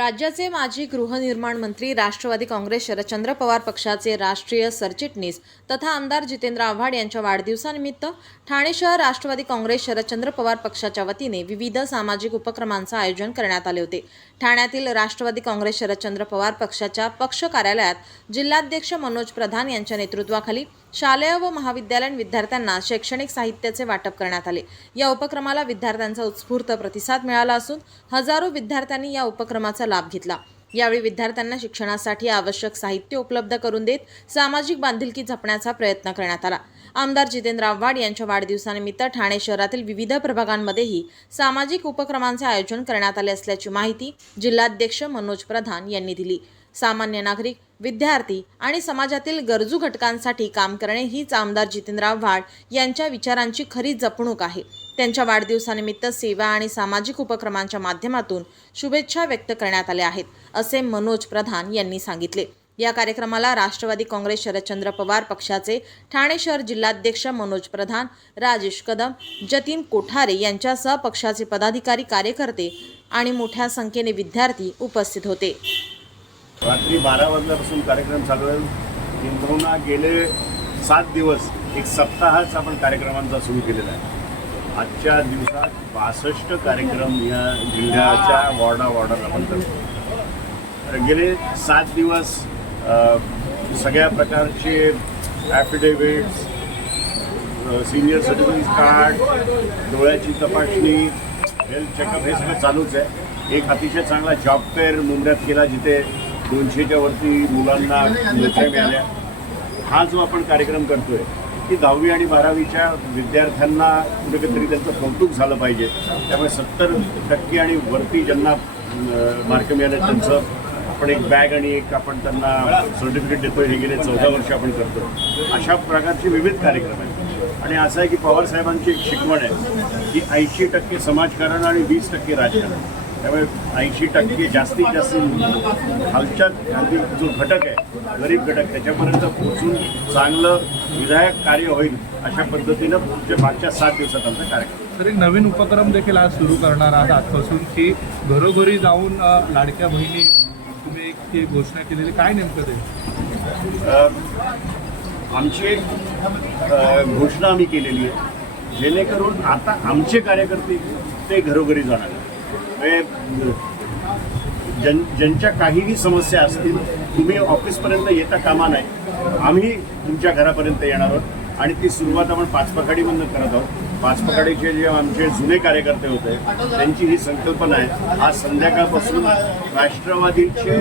राज्याचे माजी गृहनिर्माण मंत्री, राष्ट्रवादी काँग्रेस शरदचंद्र पवार पक्षाचे राष्ट्रीय सरचिटणीस तथा आमदार जितेंद्र आव्हाड यांच्या वाढदिवसानिमित्त ठाणे शहर राष्ट्रवादी काँग्रेस शरदचंद्र पवार पक्षाच्या वतीने विविध सामाजिक उपक्रमांचे आयोजन करण्यात आले होते। ठाण्यातील राष्ट्रवादी काँग्रेस शरदचंद्र पवार पक्षाच्या पक्ष कार्यालयात जिल्हाध्यक्ष मनोज प्रधान यांच्या नेतृत्वाखाली शालेय व महाविद्यालयीन विद्यार्थ्यांना शैक्षणिक साहित्याचे वाटप करण्यात आले। या उपक्रमाला विद्यार्थ्यांचा उत्स्फूर्त प्रतिसाद मिळाला असून हजारो विद्यार्थ्यांनी या उपक्रमाचा लाभ घेतला। यावेळी विद्यार्थ्यांना शिक्षणासाठी आवश्यक साहित्य उपलब्ध करून देत सामाजिक बांधिलकी जपण्याचा प्रयत्न करण्यात आला। आमदार जितेंद्र आव्हाड यांच्या वाढदिवसानिमित्त ठाणे शहरातील विविध प्रभागांमध्येही सामाजिक उपक्रमांचे आयोजन करण्यात आले असल्याची माहिती जिल्हाध्यक्ष मनोज प्रधान यांनी दिली। सामान्य नागरिक, विद्यार्थी आणि समाजातील गरजू घटकांसाठी काम करणे हीच आमदार जितेंद्र आव्हाड यांच्या विचारांची खरी जपणूक आहे। त्यांच्या वाढदिवसानिमित्त सेवा आणि सामाजिक उपक्रमांच्या माध्यमातून शुभेच्छा व्यक्त करण्यात आल्या आहेत, असे मनोज प्रधान यांनी सांगितले। या कार्यक्रमाला राष्ट्रवादी काँग्रेस शरदचंद्र पवार पक्षाचे ठाणे शहर जिल्हाध्यक्ष मनोज प्रधान, राजेश कदम, जतीन कोठारे यांच्यासह पक्षाचे पदाधिकारी, कार्यकर्ते आणि मोठ्या संख्येने विद्यार्थी उपस्थित होते। रात्री 12 वाजल्यापासून कार्यक्रम चालू आहे। किंबहुना गेले 7 दिवस एक सप्ताहाच आपण कार्यक्रमांचा सुरू केलेला आहे। आजच्या दिवसात 62 कार्यक्रम या जिल्ह्याच्या वॉर्डात आपण करतो। गेले 7 दिवस सगळ्या प्रकारचे ॲफिडेव्हिट्स, सिनियर सिटीजन कार्ड, डोळ्याची तपासणी, हेल्थ चेकअप हे सगळं चालूच आहे। एक अतिशय चांगला जॉब फेअर मुंबईत केला जिथे 200च्या वरती मुलांना नोकऱ्या मिळाल्या। हा जो आपण कार्यक्रम करतोय की 10वी आणि 12वीच्या विद्यार्थ्यांना कुठेतरी त्यांचं कौतुक झालं पाहिजे, त्यामुळे 70% आणि वरती ज्यांना मार्क मिळाले त्यांचं आपण एक बॅग आणि एक आपण त्यांना सर्टिफिकेट देतोय। हे गेले 14 वर्ष आपण करतो। अशा प्रकारचे विविध कार्यक्रम आहेत आणि असं आहे की पवारसाहेबांची एक शिकवण आहे की 80% समाजकारण आणि 20% राजकारण। त्यामुळे 80% जास्तीत जास्त खालच्या जो घटक आहे, गरीब घटक, त्याच्यापर्यंत पोहोचून चांगलं विधायक कार्य होईल अशा पद्धतीनं पुढच्या मागच्या 7 दिवसात आमचा कार्यक्रम। तर एक नवीन उपक्रम देखील आज सुरू करणार आहात आजपासून की घरोघरी जाऊन लाडक्या बहिणी तुम्ही एक घोषणा केलेली, काय नेमकं ते? आमची एक घोषणा आम्ही केलेली आहे जेणेकरून आता आमचे कार्यकर्ते ते घरोघरी जाणार। ज्यांच्या काहीही समस्या असतील तुम्ही ऑफिसपर्यंत येता कामा नाही, आम्ही तुमच्या घरापर्यंत येणार आहोत आणि ती सुरुवात आपण पाचपखाडीमधून करत आहोत। पाचपखाडीचे जे आमचे जुने कार्यकर्ते होते त्यांची ही संकल्पना आहे। आज संध्याकाळपासून राष्ट्रवादीचे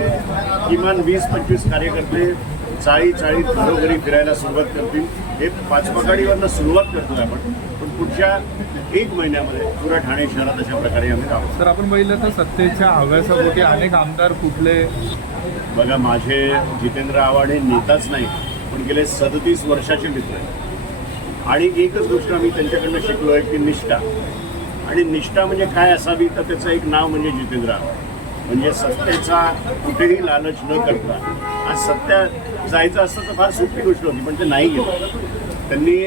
किमान 20-25 कार्यकर्ते चाळी घरोघरी फिरायला सुरुवात करतील। हे पाचपखाडीवरनं सुरुवात करतोय आपण, पण पुढच्या 1 महिन्यामध्ये पुऱ्या ठाणे शहरात अशा प्रकारे आम्ही राहू। तर आपण बघितलं तर सत्तेच्या हव्यासापोटी अनेक आमदार कुठले बघा, माझे जितेंद्र आव्हाड हे नेताच नाही पण गेले 37 वर्षाचे मित्र आहेत आणि एकच गोष्ट आम्ही त्यांच्याकडनं शिकलो आहे की निष्ठा। आणि निष्ठा म्हणजे काय असावी तर त्याचं एक नाव म्हणजे जितेंद्र आव्हाड। म्हणजे सत्तेचा कुठेही लालच न करता, आज सत्या जायचं असतं तर फार सोपी गोष्ट होती पण ते नाही गेलं। त्यांनी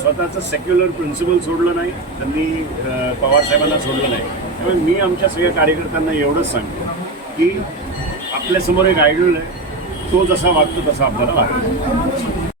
स्वतःचं सेक्युलर प्रिन्सिपल सोडलं नाही, त्यांनी पवारसाहेबांना सोडलं नाही। त्यामुळे मी आमच्या सगळ्या कार्यकर्त्यांना एवढंच सांगतो की आपल्यासमोर एक आयडॉल आहे, तो जसा वागतो तसा आपल्याला वागतो।